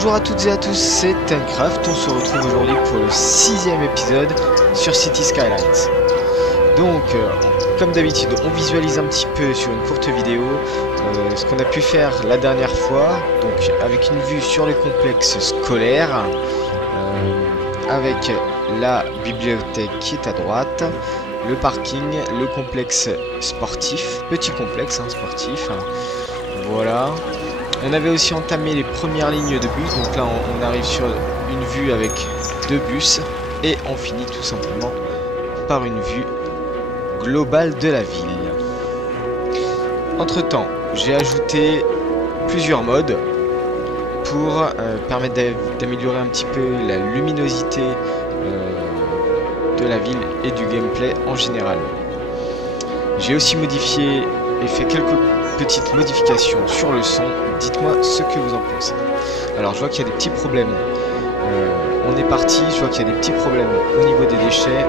Bonjour à toutes et à tous, c'est Timecraft. On se retrouve aujourd'hui pour le 6e épisode sur City Skylines. Donc, comme d'habitude, on visualise un petit peu sur une courte vidéo ce qu'on a pu faire la dernière fois. Donc, avec une vue sur le complexe scolaire, avec la bibliothèque qui est à droite, le parking, le complexe sportif, petit complexe sportif. Voilà. On avait aussi entamé les premières lignes de bus, donc là on arrive sur une vue avec 2 bus et on finit tout simplement par une vue globale de la ville. Entre temps, j'ai ajouté plusieurs modes pour permettre d'améliorer un petit peu la luminosité de la ville et du gameplay en général. J'ai aussi modifié et fait quelques petites modifications sur le son. Dites-moi ce que vous en pensez. Alors je vois qu'il y a des petits problèmes. On est parti, je vois qu'il y a des petits problèmes au niveau des déchets.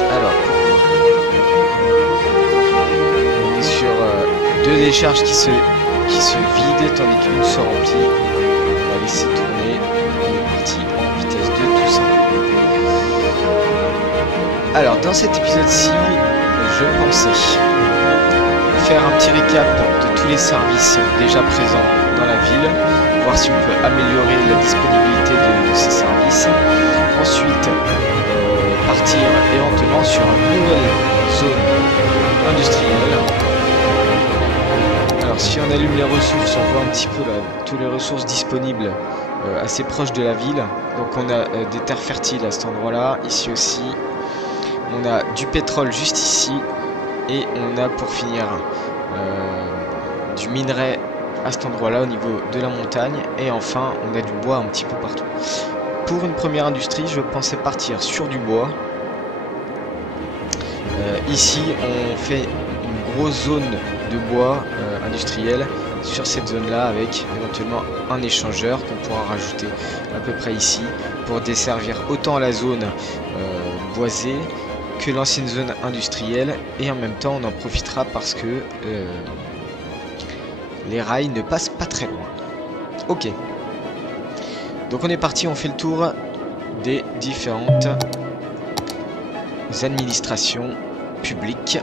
Alors, on est sur 2 décharges qui se vident tandis qu'une se remplit. On va laisser tourner. On est parti en vitesse 2 tout ça. Alors dans cet épisode-ci, je pensais faire un petit récap de tous les services déjà présents dans la ville, voir si on peut améliorer la disponibilité de ces services. Ensuite, partir éventuellement sur une nouvelle zone industrielle. Alors si on allume les ressources, on voit un petit peu là, toutes les ressources disponibles assez proches de la ville. Donc on a des terres fertiles à cet endroit-là, ici aussi. On a du pétrole juste ici. Et on a pour finir du minerai à cet endroit-là au niveau de la montagne. Et enfin on a du bois un petit peu partout. Pour une première industrie, je pensais partir sur du bois. Ici on fait une grosse zone de bois industriel sur cette zone-là avec éventuellement un échangeur qu'on pourra rajouter à peu près ici pour desservir autant la zone boisée que l'ancienne zone industrielle, et en même temps on en profitera parce que les rails ne passent pas très loin. Ok, donc on est parti, on fait le tour des différentes administrations publiques.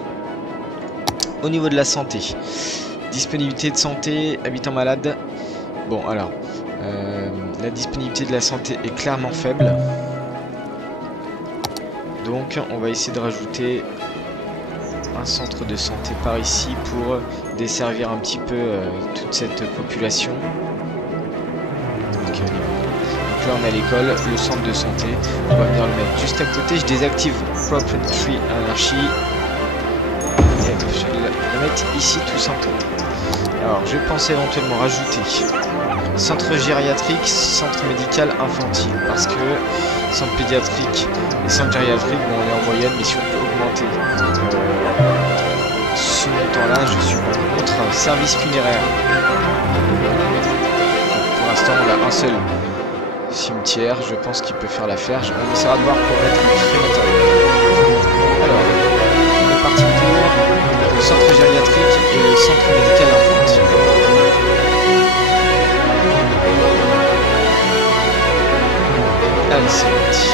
Au niveau de la santé, disponibilité de santé, habitants malades. Bon alors, la disponibilité de la santé est clairement faible. Donc on va essayer de rajouter un centre de santé par ici pour desservir un petit peu toute cette population. Donc là on a l'école, le centre de santé, on va venir le mettre juste à côté. Je désactive Proprietary Anarchy et je vais le mettre ici tout simplement. Alors je pensais éventuellement rajouter centre gériatrique, centre médical infantile, parce que centre pédiatrique et centre gériatrique, bon on est en moyenne, mais si on peut augmenter ce montant-là, je suis pas contre. Service funéraire. Pour l'instant on a un seul cimetière, je pense qu'il peut faire l'affaire. On essaiera de voir pour mettre un crématorium. Alors, on est parti pour le centre gériatrique et le centre médical infantile. Allez, c'est parti.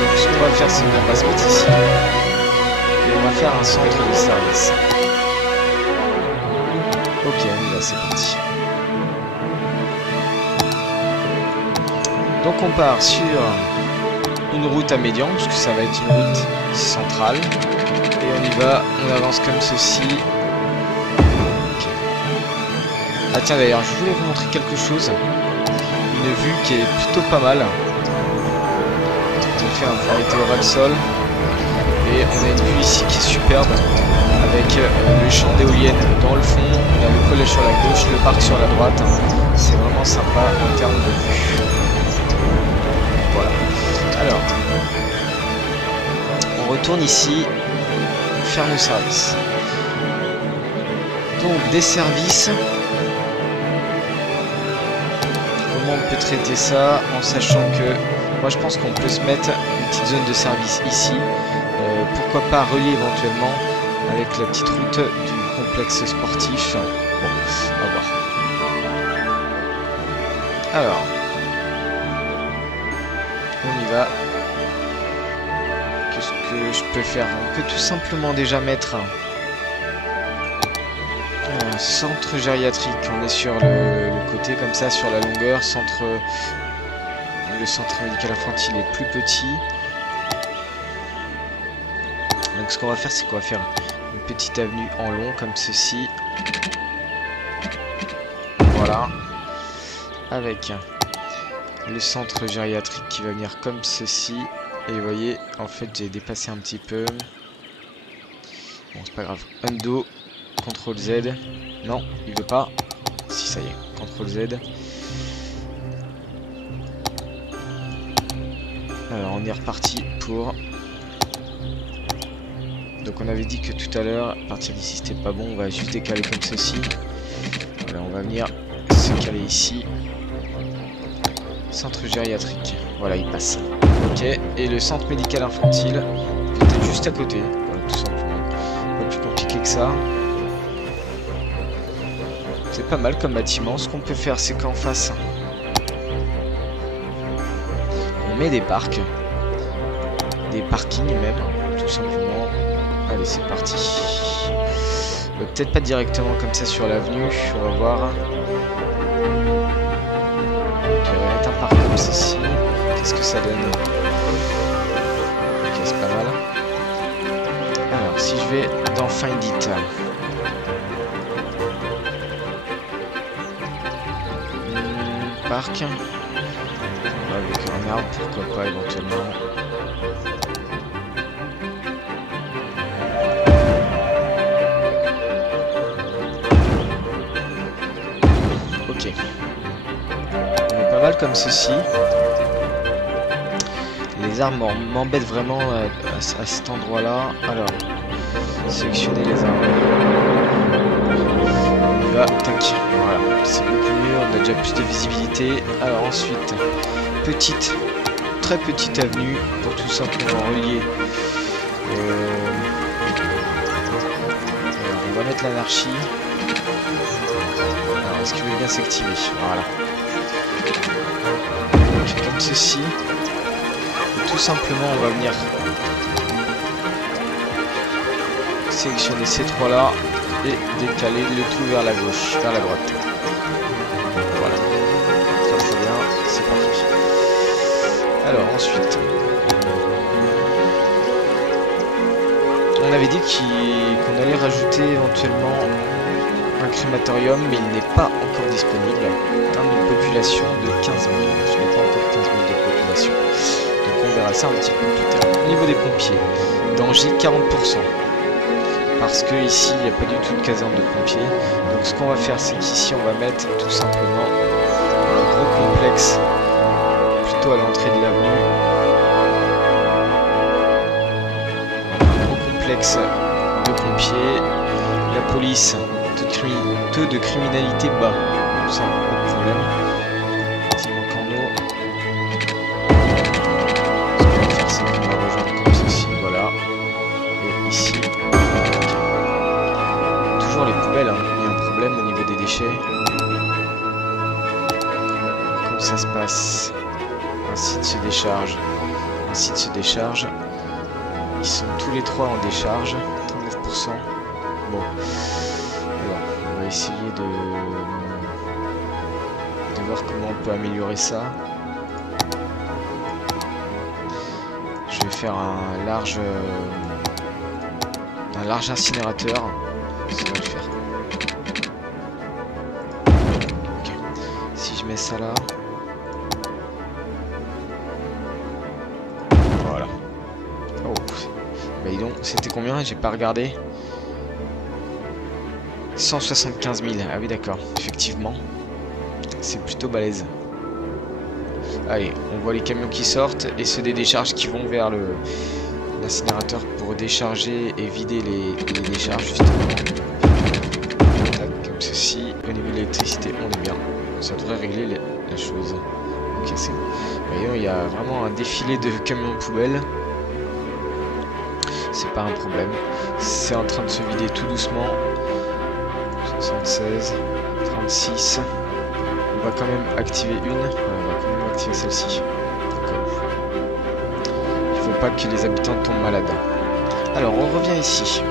Donc ce qu'on va faire, c'est qu'on va se mettre ici et on va faire un centre de service. Ok, on y va, c'est parti. Donc on part sur une route à médian, parce que ça va être une route centrale. Et on y va, on avance comme ceci. Okay. Ah tiens d'ailleurs, je voulais vous montrer quelque chose. Une vue qui est plutôt pas mal. On fait un météoral sol et on a une vue ici qui est superbe avec le champ d'éoliennes dans le fond, on a le collège sur la gauche, le parc sur la droite. C'est vraiment sympa en termes de vue. Voilà. Alors, on retourne ici faire nos services. Donc des services. Comment on peut traiter ça en sachant que moi je pense qu'on peut se mettre une petite zone de service ici, pourquoi pas relier éventuellement avec la petite route du complexe sportif. Bon, on va voir. Alors, on y va. Qu'est-ce que je peux faire? On peut tout simplement déjà mettre un centre gériatrique. On est sur le côté comme ça, sur la longueur. Le centre médical infantile est plus petit. Donc ce qu'on va faire, c'est qu'on va faire une petite avenue en long comme ceci. Voilà. Avec le centre gériatrique qui va venir comme ceci. Et vous voyez, en fait, j'ai dépassé un petit peu. Bon, c'est pas grave. Undo, CTRL Z. Non, il veut pas. Si, ça y est. CTRL Z. Alors, on est reparti pour... Donc, on avait dit que tout à l'heure, à partir d'ici, c'était pas bon. On va juste décaler comme ceci. Voilà, on va venir se caler ici. Centre gériatrique. Voilà, il passe. Ok, et le centre médical infantile, peut-être juste à côté. Voilà, tout simplement. Pas plus compliqué que ça. C'est pas mal comme bâtiment. Ce qu'on peut faire, c'est qu'en face, on met des parcs. Des parkings même, tout simplement. Allez, c'est parti. Peut-être pas directement comme ça sur l'avenue. On va voir. Ok, on va mettre un parc comme ceci. Qu'est-ce que ça donne? Ok, c'est pas mal. Alors, si je vais dans Find It. Parc. Avec un arbre, pourquoi pas éventuellement. Ok. On est pas mal comme ceci. Les arbres m'embêtent vraiment à cet endroit-là. Alors, sélectionner les arbres. On y va, tac. Voilà, c'est beaucoup mieux, on a déjà plus de visibilité. Alors ensuite, très petite avenue pour tout simplement relier. On va mettre l'anarchie. Alors, est-ce qu'il veut bien s'activer? Voilà. Donc, comme ceci. Tout simplement, on va venir sélectionner ces trois là et décaler le tout vers la gauche, vers la droite. Voilà. Très très bien, c'est parti. Alors ensuite, on avait dit qu'on allait rajouter éventuellement un crématorium, mais il n'est pas encore disponible. Dans une population de 15 000. Je n'ai pas encore 15 000 de population. On verra ça un petit peu plus tard. Au niveau des pompiers, danger 40%. Parce que ici, il n'y a pas du tout de caserne de pompiers. Donc ce qu'on va faire, c'est qu'ici, on va mettre tout simplement un gros complexe plutôt à l'entrée de l'avenue. Un gros complexe de pompiers. La police, taux de criminalité bas. Ça, pas de problème. Les poubelles, hein. Il y a un problème au niveau des déchets. Comment ça se passe? Un site se décharge. Un site se décharge. Ils sont tous les trois en décharge. 39%. Bon. Alors, on va essayer de voir comment on peut améliorer ça. Je vais faire un large incinérateur. Ça va le faire. Ok. Si je mets ça là. Voilà. Oh. Bah dis donc, c'était combien? J'ai pas regardé. 175 000. Ah oui d'accord. Effectivement. C'est plutôt balèze. Allez, on voit les camions qui sortent et ceux des décharges qui vont vers l'incinérateur pour décharger et vider les décharges justement. Tac, comme ceci. Au niveau de l'électricité, on est bien. Ça devrait régler la chose. Ok, c'est bon. Voyons, il y a vraiment un défilé de camions de poubelle. C'est pas un problème. C'est en train de se vider tout doucement. 76, 36. va quand même activer une. Ouais, on va quand même activer celle-ci. Il faut pas que les habitants tombent malades. Alors, on revient ici.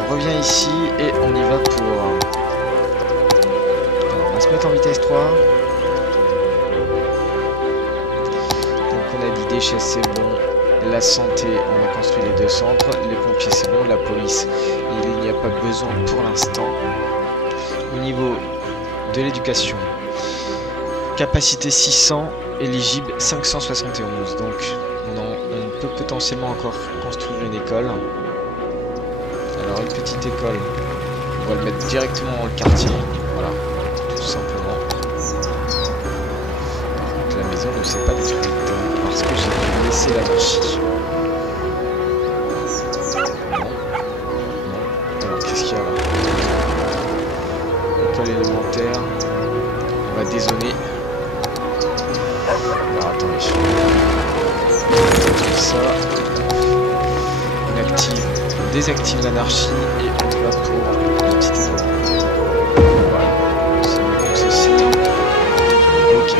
On revient ici et on y va pour... Alors, on va se mettre en vitesse 3. Donc on a dit déchets, c'est bon. La santé, on a construit les 2 centres. Les pompiers, c'est bon. La police, il n'y a pas besoin pour l'instant. Au niveau de l'éducation, capacité 600, éligible 571. Donc on peut potentiellement encore construire une école. Alors une petite école, on va le mettre directement dans le quartier. Voilà, tout simplement. Par contre la maison ne s'est pas détruite parce que j'ai laissé l'anarchie. Non. Alors qu'est-ce qu'il y a là? École élémentaire. On va dézoner. Alors attendez. Ça. On active, on désactive l'anarchie et on va pour la petite école. Voilà. C'est bon comme ceci. Ok.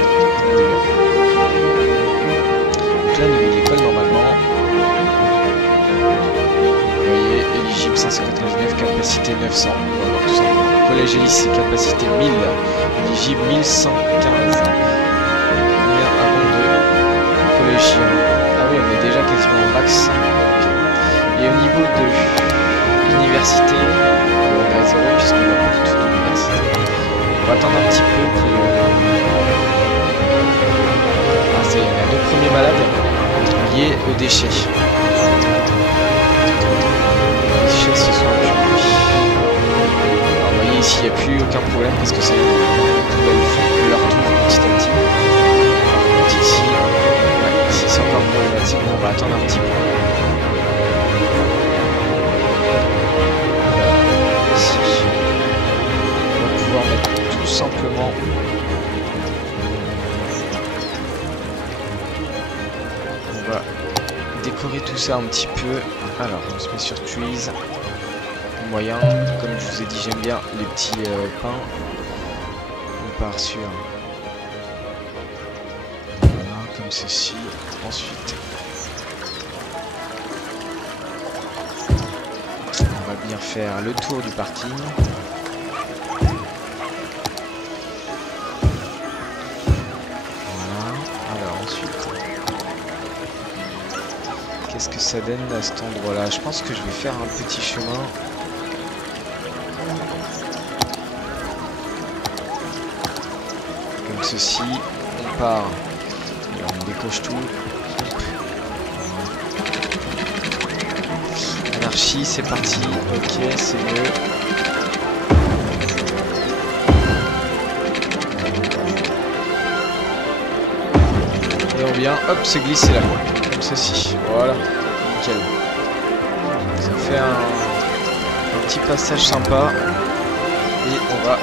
Donc là, au niveau de l'école, normalement, vous voyez, éligible 599, capacité 900. On va voir tout simplement. Collège et lycée, capacité 1000, éligible 1115. Combien avant de collégien? Ah oui, on est déjà quasiment au max. Et au niveau de l'université, on est à 0 puisqu'on n'a pas du tout d'université. On va attendre un petit peu que... Ah ça y est, on a 2 premiers malades liés aux déchets. Les déchets se sont accumulés. Alors vous voyez ici, il n'y a plus aucun problème parce que c'est leur tour petit à petit. Par contre ici, ouais, ici c'est encore problématique, on va attendre un petit peu. Ici, on va pouvoir mettre tout simplement on va décorer tout ça un petit peu. Alors on se met sur trees moyen, comme je vous ai dit j'aime bien les petits pins. On part sur voilà, comme ceci. Ensuite on va bien faire le tour du parking. Voilà. Alors ensuite, qu'est-ce que ça donne à cet endroit-là? Je pense que je vais faire un petit chemin. Comme ceci. On part. Alors on décoche tout. Anarchie, c'est parti. Ok, c'est mieux. Et on vient, hop, se glisser là. Comme ceci. Voilà. Nickel. Ça fait un petit passage sympa. Et on va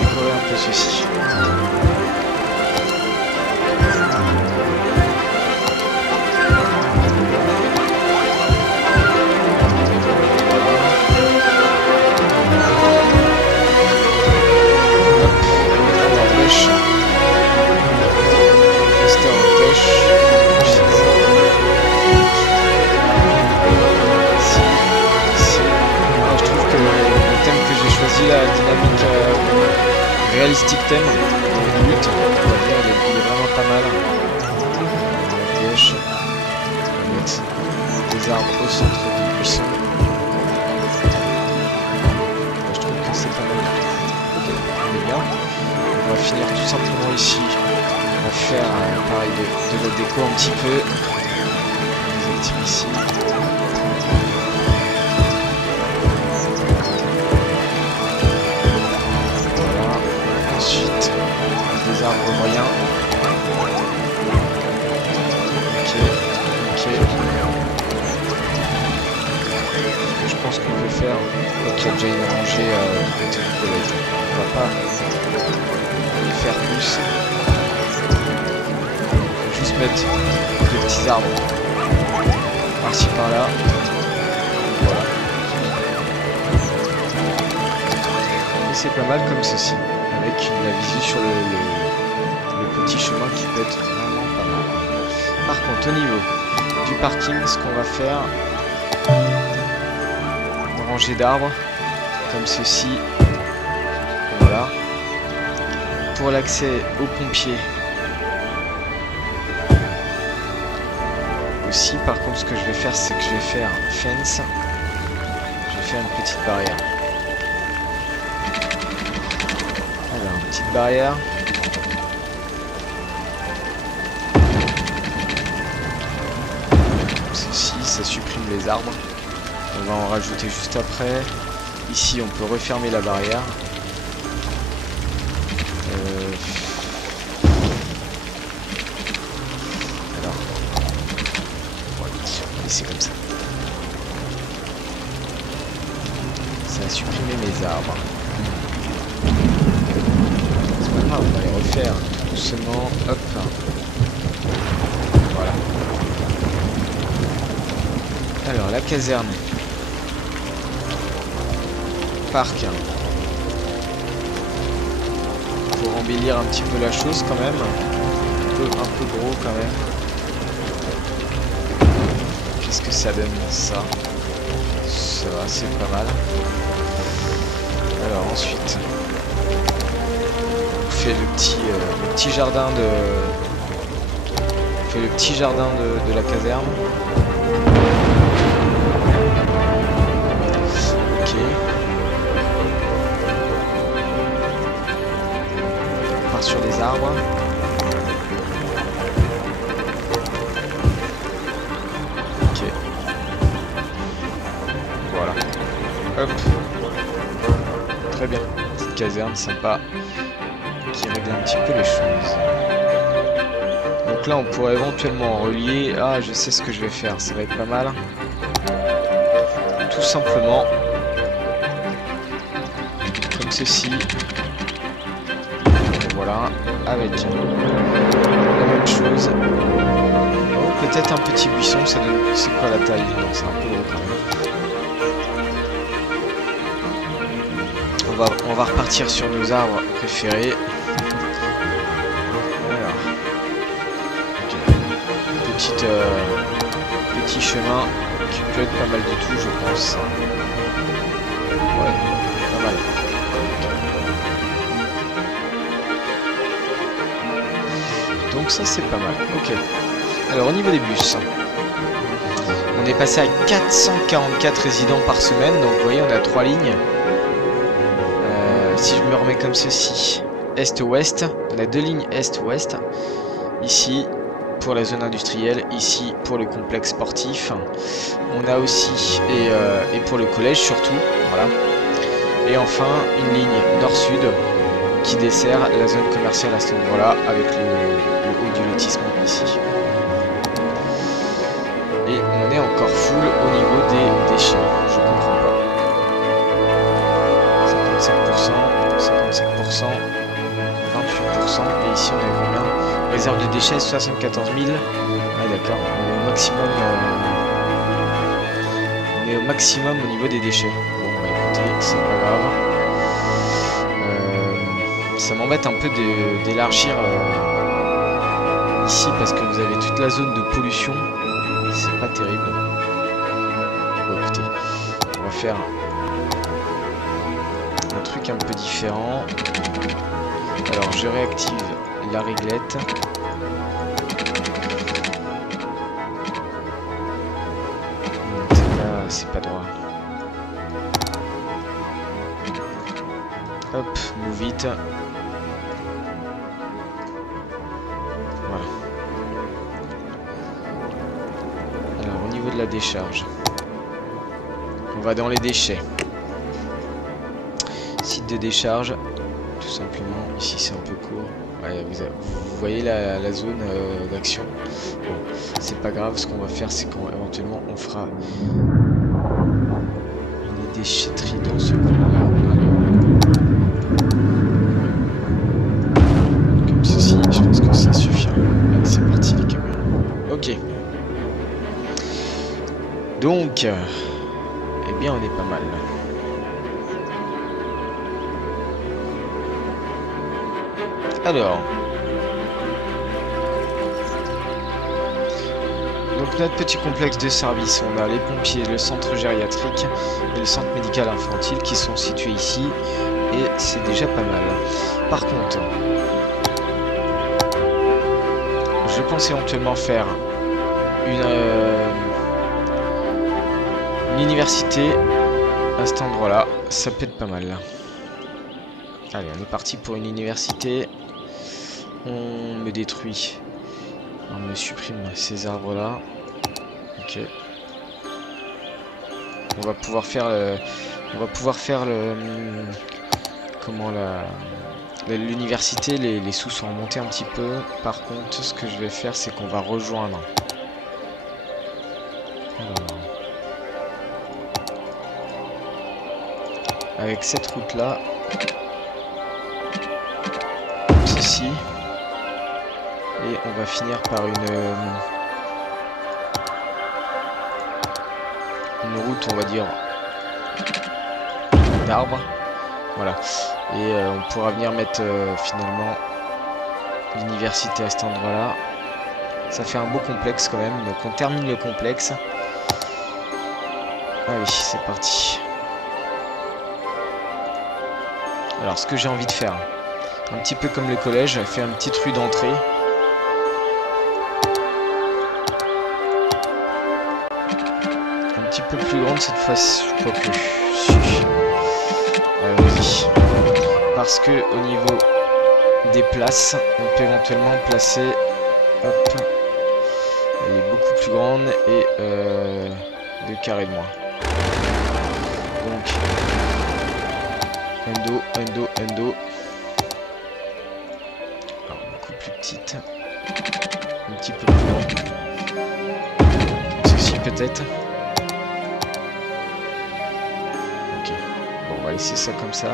décorer un peu ceci. La dynamique réalistique thème de lutte, on va dire, il est vraiment pas mal. Piège. On va mettre des arbres au centre du buisson. Je trouve que c'est pas mal du tout. Ok, on est bien. On va finir tout simplement ici. On va faire pareil de la déco un petit peu. On désactive ici. Ensuite, des arbres moyens. Ok. Je pense qu'on peut faire. Ok, il y a déjà une rangée du côté du collège. On va pas les faire plus. On va juste mettre des petits arbres par-ci par-là. c'est pas mal comme ceci, avec la visu sur le petit chemin qui peut être vraiment pas mal. Par contre, au niveau du parking, ce qu'on va faire, une rangée d'arbres, comme ceci, voilà. Pour l'accès aux pompiers, aussi, par contre, ce que je vais faire, c'est que je vais faire fence, je vais faire une petite barrière. Alors, une petite barrière. Ceci, ça supprime les arbres. On va en rajouter juste après. Ici, on peut refermer la barrière. Alors, on va laisser comme ça. Ça a supprimé mes arbres. C'est pas grave, on va les refaire doucement. Hop. Voilà. Alors, la caserne. Parc. Pour embellir un petit peu la chose quand même. Un peu gros quand même. Qu'est-ce que ça donne ça? Ça va, c'est pas mal. Alors ensuite, on fait le petit jardin de la caserne. Ok. On part sur les arbres. Ok. Voilà. Hop. Très bien. Petite caserne sympa qui règle un petit peu les choses. Donc là on pourrait éventuellement relier. Ah, je sais ce que je vais faire, ça va être pas mal. Tout simplement comme ceci. Voilà, avec la même chose. Oh, peut-être un petit buisson, ça donne. C'est quoi la taille? Non, c'est un peu gros quand même. On va repartir sur nos arbres préférés. Alors, okay. Petit chemin qui peut être pas mal du tout, je pense. Ouais, pas mal. Donc ça c'est pas mal. Ok. Alors au niveau des bus, on est passé à 444 résidents par semaine. Donc vous voyez, on a 3 lignes. Si je me remets comme ceci, est-ouest, on a 2 lignes est-ouest, ici pour la zone industrielle, ici pour le complexe sportif, on a aussi, et pour le collège surtout, voilà, et enfin une ligne nord-sud qui dessert la zone commerciale à cet endroit-là avec le haut du lotissement ici. Et on est encore full au niveau des déchets, je comprends pas. 55%, 58%, et ici on est combien? Réserve de déchets 74 000. Ah d'accord, on est au maximum au niveau des déchets. Bon bah écoutez, c'est pas grave. Ça m'embête un peu d'élargir ici parce que vous avez toute la zone de pollution. C'est pas terrible. Bon écoutez, on va faire un truc un peu différent. Alors je réactive la réglette. Là c'est pas droit. Hop, move it. Voilà. Alors au niveau de la décharge, on va dans les déchets. Site de décharge, tout simplement. Ici c'est un peu court. Ouais, vous voyez la zone d'action. Bon, c'est pas grave. Ce qu'on va faire, c'est qu'éventuellement on fera une déchetterie dans ce coin-là. Comme ceci, je pense que ça suffit. Allez, c'est parti les camions. Ok. Donc, eh bien, on est pas mal. Alors. Donc notre petit complexe de service, on a les pompiers, le centre gériatrique et le centre médical infantile qui sont situés ici. Et c'est déjà pas mal. Par contre, je pense éventuellement faire une université à cet endroit-là. Ça peut être pas mal. Allez, on est parti pour une université. On me détruit. On me supprime ces arbres-là. Ok. On va pouvoir faire le... Comment l'université, les sous sont remontés un petit peu. Par contre, ce que je vais faire, c'est qu'on va rejoindre. Alors, avec cette route-là, ceci, et on va finir par une route, on va dire, d'arbres. Voilà. Et on pourra venir mettre finalement l'université à cet endroit-là. Ça fait un beau complexe quand même. Donc on termine le complexe. Allez, c'est parti. Alors ce que j'ai envie de faire, un petit peu comme le collège, j'ai fait une petite rue d'entrée. Un petit peu plus grande cette fois-ci, je crois que... Allons-y. Parce que au niveau des places, on peut éventuellement placer, hop, elle est beaucoup plus grande et 2 carrés de moins. Donc endo. Alors beaucoup plus petite, un petit peu plus grand. Ceci peut-être. Ok, bon, on va laisser ça comme ça.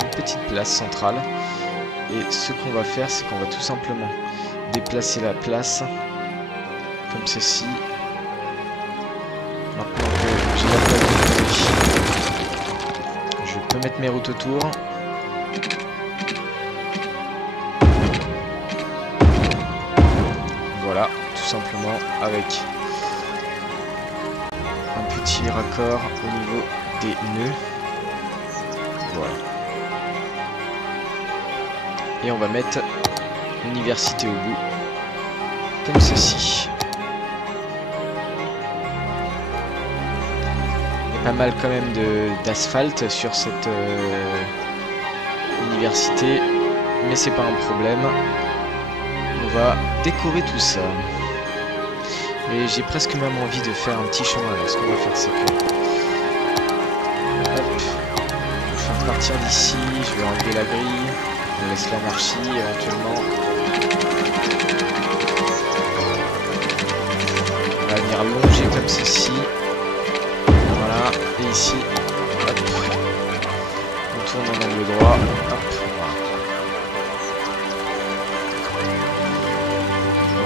Une petite place centrale, et ce qu'on va faire, c'est qu'on va tout simplement déplacer la place comme ceci. Maintenant que j'ai la place de je peux mettre mes routes autour. Voilà, tout simplement avec un petit raccord au niveau des nœuds. Voilà. Et on va mettre l'université au bout, comme ceci. Il y a pas mal quand même d'asphalte sur cette université, mais c'est pas un problème. On va décorer tout ça. Et j'ai presque même envie de faire un petit chemin. Alors ce qu'on va faire, c'est que... Hop. Je vais partir d'ici, je vais enlever la grille. On laisse l'anarchie éventuellement. On va venir longer comme ceci. Voilà. Et ici, hop. On tourne en angle droit. Hop.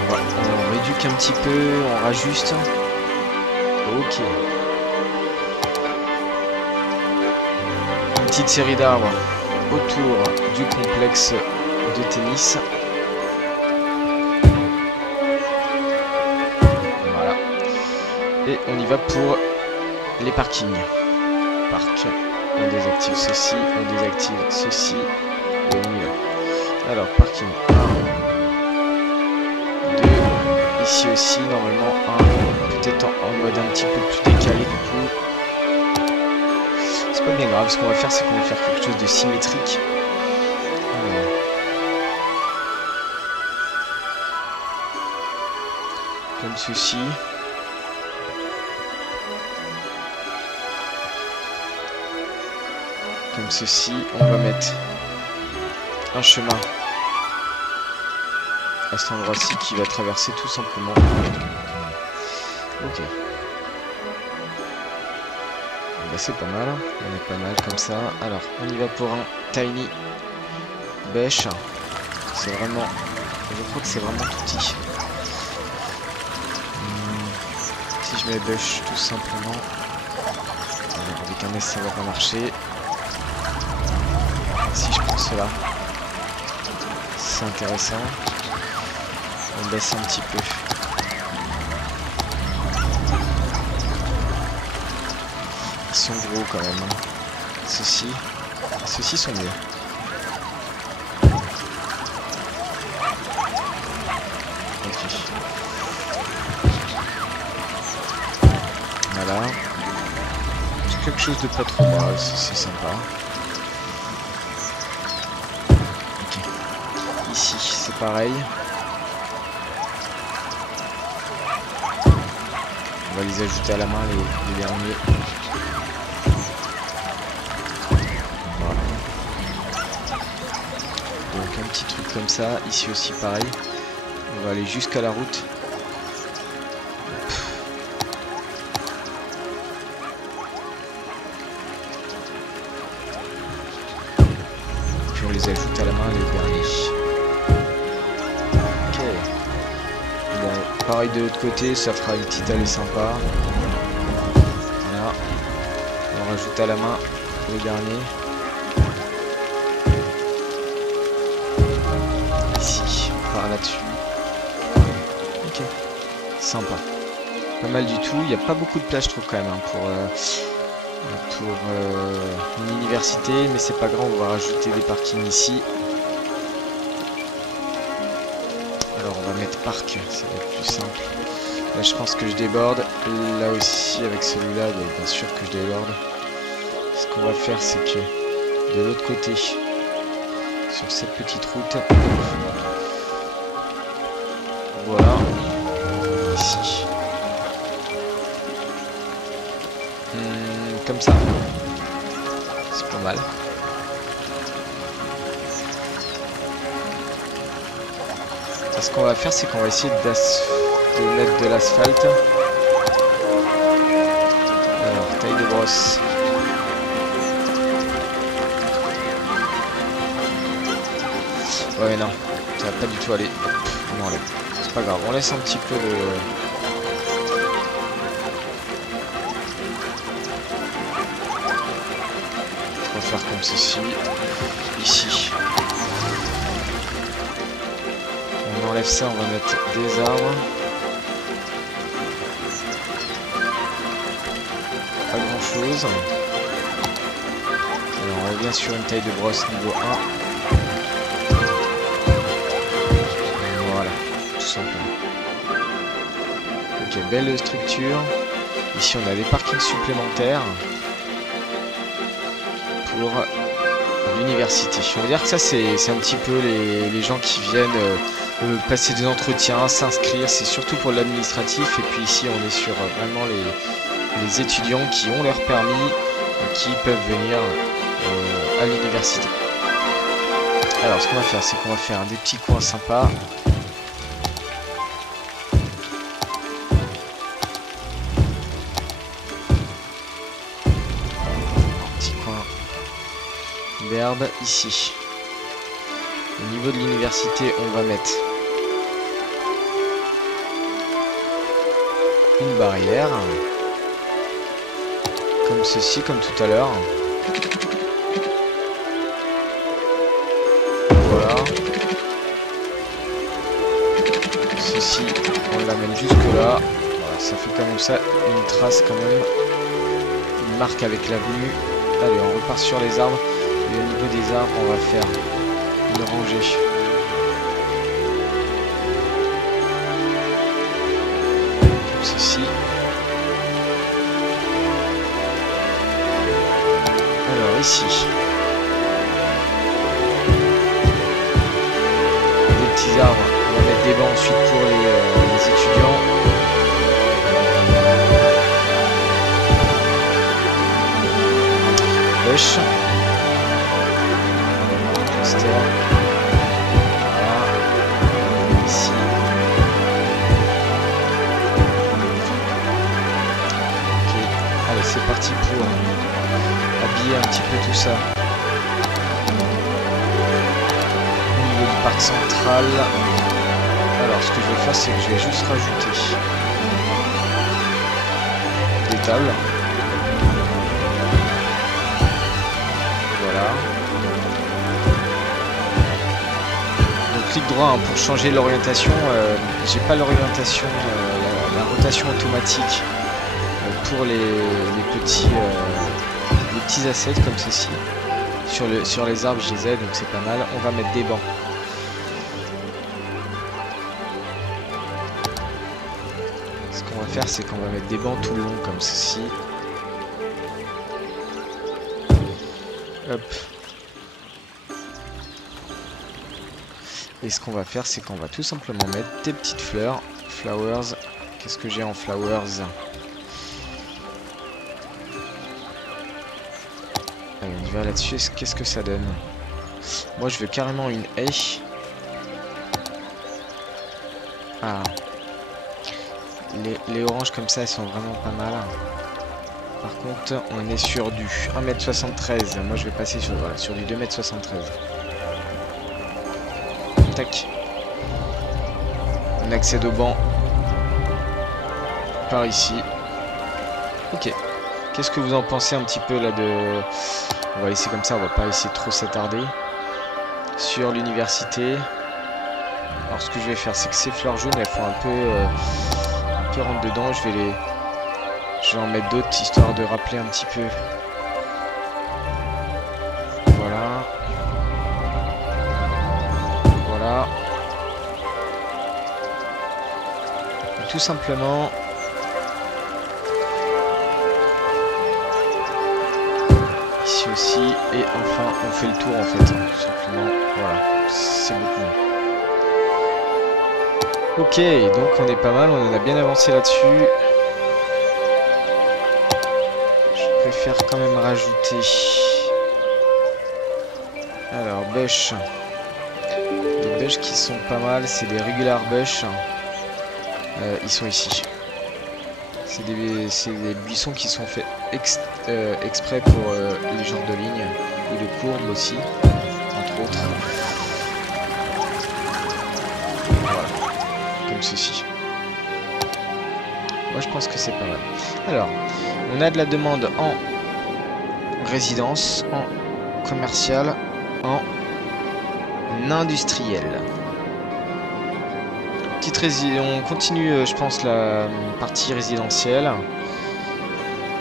Voilà. On réduque un petit peu, on rajuste. Ok. Une petite série d'arbres autour du complexe de tennis. Voilà. Et on y va pour les parkings. Parc. On désactive ceci, on désactive ceci. Et on y va. Alors, parking 1, 2. Ici aussi, normalement 1. Peut-être en mode un petit peu plus décalé du coup. C'est pas bien grave, ce qu'on va faire, c'est qu'on va faire quelque chose de symétrique. Alors. Comme ceci. Comme ceci, on va mettre un chemin à cet endroit-ci qui va traverser tout simplement. Ok. Bah, c'est pas mal, on est pas mal comme ça. Alors, on y va pour un tiny bêche. C'est vraiment... Je crois que c'est vraiment tout petit. Si je mets bêche tout simplement... Avec un S ça va pas marcher. Si je prends cela, c'est intéressant. On baisse un petit peu. Ils sont gros quand même. Ceux-ci sont mieux. Ok. Voilà. C'est quelque chose de pas trop mal, c'est sympa. Ok. Ici, c'est pareil. On va les ajouter à la main, les derniers. Voilà. Donc un petit truc comme ça. Ici aussi pareil. On va aller jusqu'à la route. Puis on les ajoute à la main, les derniers. Ok. Bon, pareil de l'autre côté, ça fera une petite allée sympa. Voilà. On rajoute à la main les derniers. Ici, par là-dessus. Ok. Sympa. Pas mal du tout. Il n'y a pas beaucoup de place, je trouve, quand même, hein, pour une université. Mais c'est pas grave, on va rajouter des parkings ici. Alors, on va mettre parc, ça va être plus simple. Là, je pense que je déborde. Là aussi, avec celui-là, bien sûr que je déborde. Ce qu'on va faire, c'est que de l'autre côté, sur cette petite route, voilà, ici. Comme ça. C'est pas mal. Ce qu'on va faire, c'est qu'on va essayer de mettre de l'asphalte. Alors, taille de brosse. Ouais, non, ça va pas du tout aller. On enlève. C'est pas grave, on laisse un petit peu de... On va faire comme ceci. Ici. On enlève ça, on va mettre des arbres. Pas grand chose. Alors on revient sur une taille de brosse niveau 1. Voilà, tout simplement. Ok, belle structure. Ici on a des parkings supplémentaires pour l'université. On va dire que ça c'est un petit peu les gens qui viennent passer des entretiens, s'inscrire, c'est surtout pour l'administratif. Et puis ici on est sur vraiment les étudiants qui ont leur permis, qui peuvent venir à l'université. Alors ce qu'on va faire, c'est qu'on va faire des petits coins sympas. Petit coin d'herbe ici. Au niveau de l'université, on va mettre une barrière, comme ceci, comme tout à l'heure. Voilà. Ceci, on l'amène jusque là. Voilà, ça fait quand même ça, une trace quand même, une marque avec l'avenue. Allez, on repart sur les arbres. Et au niveau des arbres, on va faire une rangée. Comme ceci. Alors ici, des petits arbres. On va mettre des bancs ensuite pour les étudiants. Wesh. Voilà. Ici. Ok. Allez, c'est parti pour habiller un petit peu tout ça. Au niveau du parc central. Alors, ce que je vais faire, c'est que je vais juste rajouter des tables. Voilà. clic droit hein, pour changer l'orientation. J'ai pas l'orientation, la rotation automatique pour les petits assets comme ceci. Sur les arbres, je les ai, donc c'est pas mal. On va mettre des bancs. Ce qu'on va faire, c'est qu'on va mettre des bancs tout le long comme ceci. Hop. Et ce qu'on va faire, c'est qu'on va tout simplement mettre des petites fleurs. Flowers. Qu'est-ce que j'ai en flowers? Allez, on y va là-dessus. Qu'est-ce que ça donne? Moi, je veux carrément une haie. Ah. Les oranges comme ça, elles sont vraiment pas mal. Par contre, on est sur du 1m73. Moi, je vais passer sur, voilà, sur du 2m73. Tac. On accède au banc par ici. Ok. Qu'est-ce que vous en pensez un petit peu là de... On va laisser comme ça, on va pas essayer de trop s'attarder. Sur l'université. Alors ce que je vais faire, c'est que ces fleurs jaunes, elles font un peu rentre dedans. Je vais en mettre d'autres, histoire de rappeler un petit peu. Voilà. Voilà. Et tout simplement... Ici aussi. Et enfin, on fait le tour en fait. Tout simplement. Voilà. C'est beaucoup mieux. Ok, donc on est pas mal. On en a bien avancé là-dessus. Je préfère quand même rajouter... Alors, bush. Des bush qui sont pas mal. C'est des regular bush. Ils sont ici. C'est des buissons qui sont faits exprès pour les genres de lignes ou de courbes aussi, entre autres. Voilà, comme ceci. Moi je pense que c'est pas mal. Alors, on a de la demande en résidence, en commercial, en industriel. On continue, je pense, la partie résidentielle.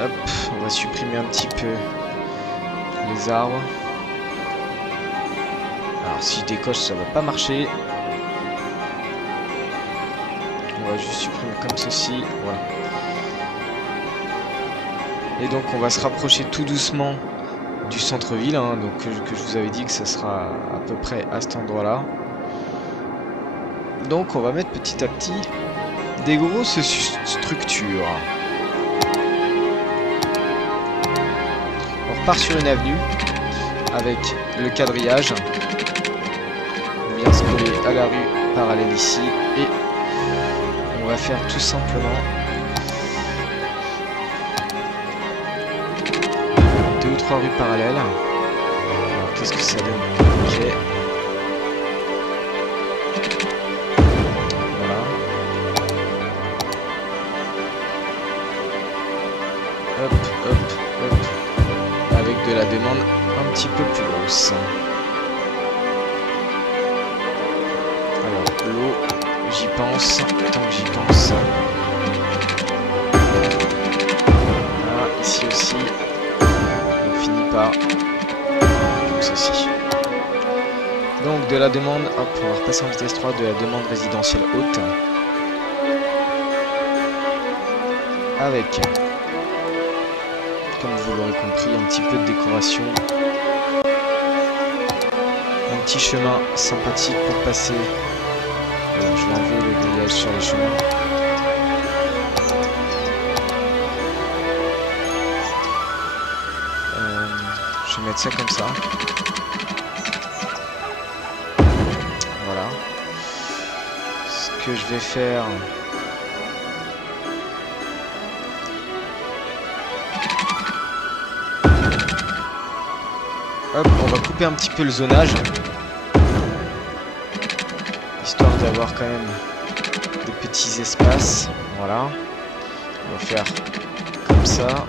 Hop, on va supprimer un petit peu les arbres. Alors, si je décoche, ça va pas marcher. On va juste supprimer comme ceci. Voilà. Et donc, on va se rapprocher tout doucement du centre-ville. Hein, donc, que je vous avais dit que ça sera à peu près à cet endroit-là. Donc on va mettre petit à petit des grosses structures. On repart sur une avenue avec le quadrillage. On vient se coller à la rue parallèle ici et on va faire tout simplement 2 ou 3 rues parallèles. Alors qu'est-ce que ça donne? Ok. Hop, hop, hop. Avec de la demande un petit peu plus grosse. Alors, l'eau, j'y pense. Tant que j'y pense. Voilà, ici aussi. On finit par comme ceci. Donc, de la demande. Hop, on va repasser en vitesse 3 de la demande résidentielle haute. Avec... Comme vous l'aurez compris, un petit peu de décoration. Un petit chemin sympathique pour passer. Alors, je vais enlever le grillage sur les chemins. Je vais mettre ça comme ça. Voilà. Ce que je vais faire... Hop, on va couper un petit peu le zonage. Histoire d'avoir quand même des petits espaces. Voilà. On va faire comme ça.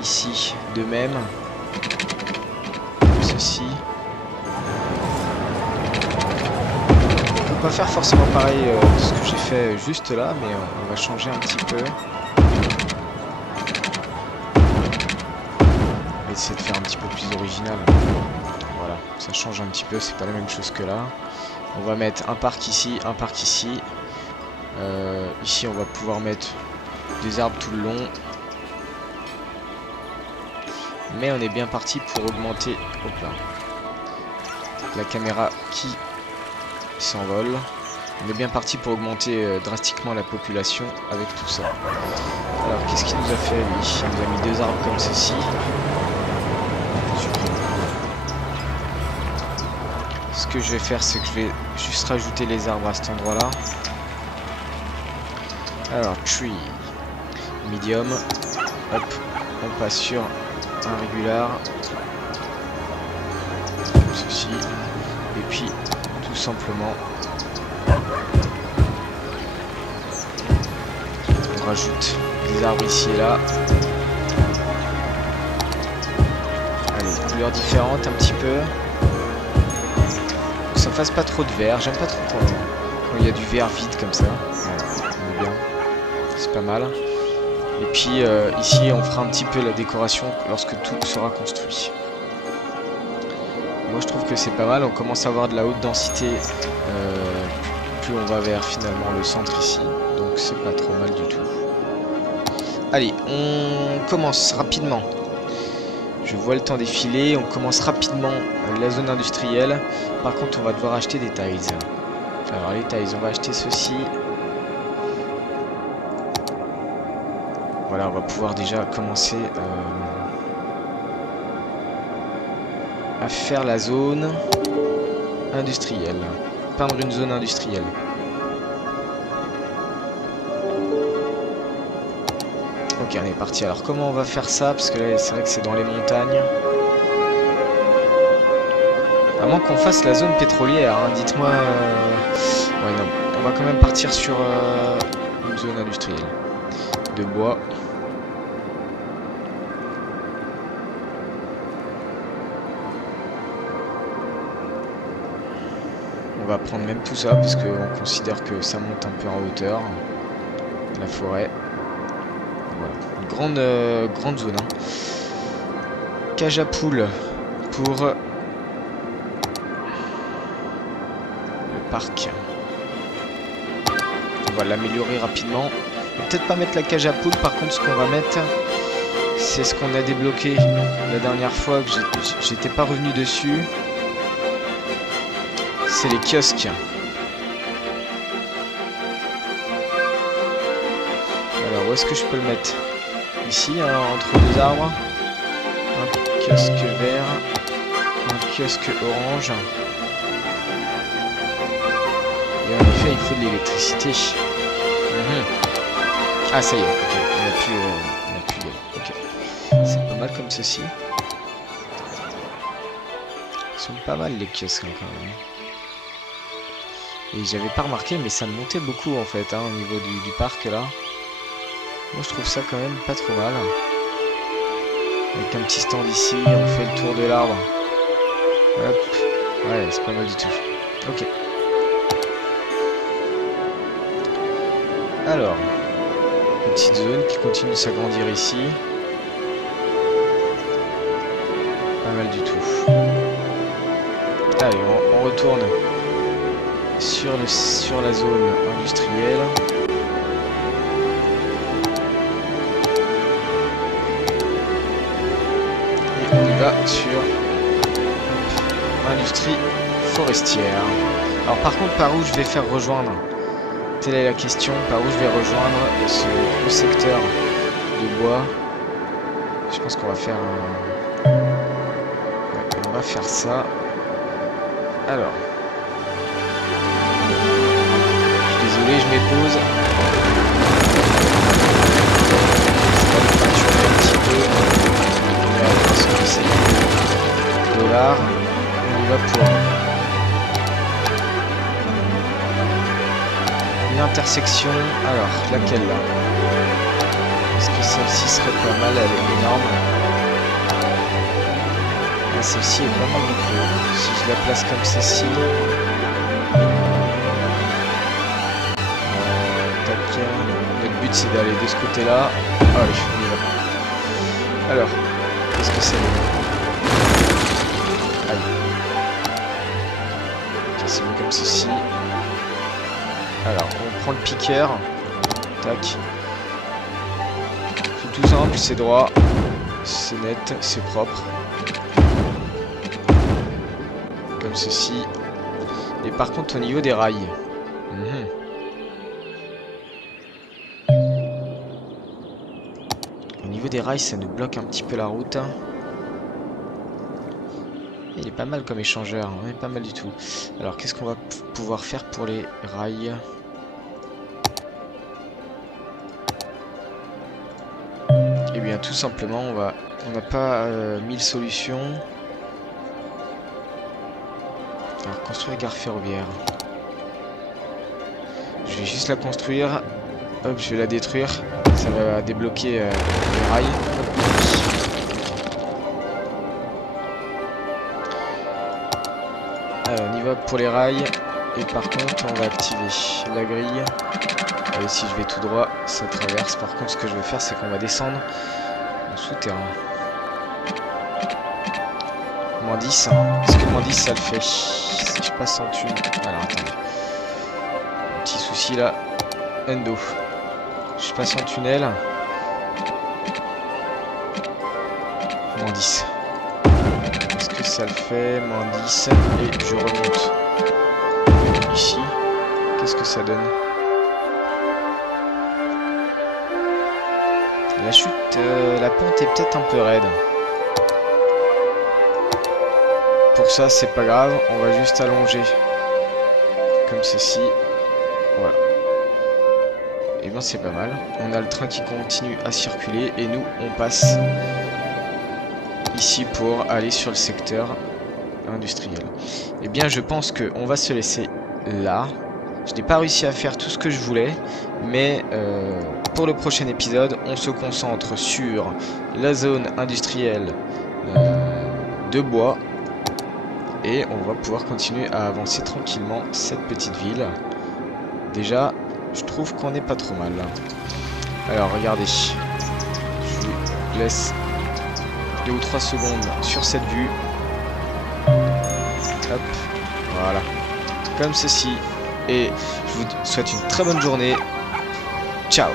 Ici, de même. Comme ceci. pas faire forcément pareil de ce que j'ai fait juste là, mais on va changer un petit peu. On va essayer de faire un petit peu plus original. Voilà, ça change un petit peu, c'est pas la même chose que là. On va mettre un parc ici, un parc ici. Ici, on va pouvoir mettre des arbres tout le long. Mais on est bien parti pour augmenter... Hop là. La caméra qui s'envole. On est bien parti pour augmenter drastiquement la population avec tout ça. Alors, qu'est-ce qu'il nous a fait, lui? Il nous a mis 2 arbres comme ceci. Ce que je vais faire, c'est que je vais juste rajouter les arbres à cet endroit-là. Alors, tree, medium. Hop, on passe sur un régular. Comme ceci. Et puis, tout simplement, on rajoute des arbres ici et là. Allez, couleurs différentes un petit peu. Que ça fasse pas trop de vert. J'aime pas trop quand il y a du vert vide comme ça. Voilà, on est bien. C'est pas mal. Et puis ici, on fera un petit peu la décoration lorsque tout sera construit. Moi je trouve que c'est pas mal, on commence à avoir de la haute densité plus on va vers finalement le centre ici, donc c'est pas trop mal du tout. Allez, on commence rapidement. Je vois le temps défiler, on commence rapidement la zone industrielle. Par contre on va devoir acheter des tiles. Alors les tiles, on va acheter ceci. Voilà, on va pouvoir déjà commencer à faire la zone industrielle. Peindre une zone industrielle. Ok, on est parti. Alors comment on va faire ça? Parce que là c'est vrai que c'est dans les montagnes. À moins qu'on fasse la zone pétrolière, hein. Dites-moi... Ouais non, on va quand même partir sur une zone industrielle. De bois. On va prendre même tout ça parce qu'on considère que ça monte un peu en hauteur. La forêt. Voilà. Une grande zone. Hein. Cage à poules pour le parc. On va l'améliorer rapidement. On va peut-être pas mettre la cage à poules. Par contre, ce qu'on va mettre, c'est ce qu'on a débloqué la dernière fois que j'étais pas revenu dessus. C'est les kiosques. Alors, où est-ce que je peux le mettre? Ici, hein, entre 2 arbres. Un kiosque vert. Un kiosque orange. Et en effet, il faut de l'électricité. Ah, ça y est. Ok, on a pu y aller. Ok. C'est pas mal comme ceci. Ils sont pas mal les kiosques hein, quand même. Et j'avais pas remarqué, mais ça montait beaucoup en fait, hein, au niveau du parc là. Moi je trouve ça quand même pas trop mal. Avec un petit stand ici, on fait le tour de l'arbre. Hop, ouais, c'est pas mal du tout. Ok. Alors, petite zone qui continue de s'agrandir ici. Pas mal du tout. Allez, on retourne sur la zone industrielle. Et on y va sur l'industrie forestière. Alors par contre, par où je vais faire rejoindre? Telle est la question, par où je vais rejoindre ce gros secteur de bois. Je pense qu'on va faire un... Ouais, on va faire ça. Alors... Désolé, je m'épose. Ça va peinturer un petit peu. $. On y va pour une intersection. Alors, laquelle là? Est-ce que celle-ci serait pas mal? Elle est énorme. Ah, celle-ci est pas mal non plus. Si je la place comme celle-ci. c'est d'aller de ce côté-là. Allez, on y va. Alors, qu'est-ce que ça donne? Aïe. Ok, c'est mieux comme ceci. Alors, on prend le piqueur. Tac. C'est tout simple, c'est droit. C'est net, c'est propre. Comme ceci. Et par contre, au niveau des rails. Au niveau des rails, ça nous bloque un petit peu la route. Il est pas mal comme échangeur, hein, pas mal du tout. Alors, qu'est-ce qu'on va pouvoir faire pour les rails? Eh bien, tout simplement, on n'a pas 1000 solutions. Alors, construire gare ferroviaire. Je vais juste la construire. Hop, je vais la détruire. Ça va débloquer les rails. Alors, on y va pour les rails. Et par contre, on va activer la grille. Et si je vais tout droit, ça traverse. Par contre, ce que je vais faire, c'est qu'on va descendre en souterrain. Moins 10. Est-ce que moins 10, ça le fait? Si je passe en tunnel. Alors, attendez. Un petit souci là. Endo. Je passe en tunnel. Moins 10. Est-ce que ça le fait? Moins 10. Et je remonte. Ici. Qu'est-ce que ça donne? La chute, la pente est peut-être un peu raide. Pour ça, c'est pas grave. On va juste allonger. Comme ceci. Voilà. Et bien c'est pas mal. On a le train qui continue à circuler et nous on passe ici pour aller sur le secteur industriel. Et bien je pense qu'on va se laisser là. Je n'ai pas réussi à faire tout ce que je voulais, mais pour le prochain épisode, on se concentre sur la zone industrielle de bois et on va pouvoir continuer à avancer tranquillement cette petite ville. Déjà, je trouve qu'on n'est pas trop mal. Alors, regardez. Je vous laisse 2 ou 3 secondes sur cette vue. Hop, voilà. Comme ceci. Et je vous souhaite une très bonne journée. Ciao.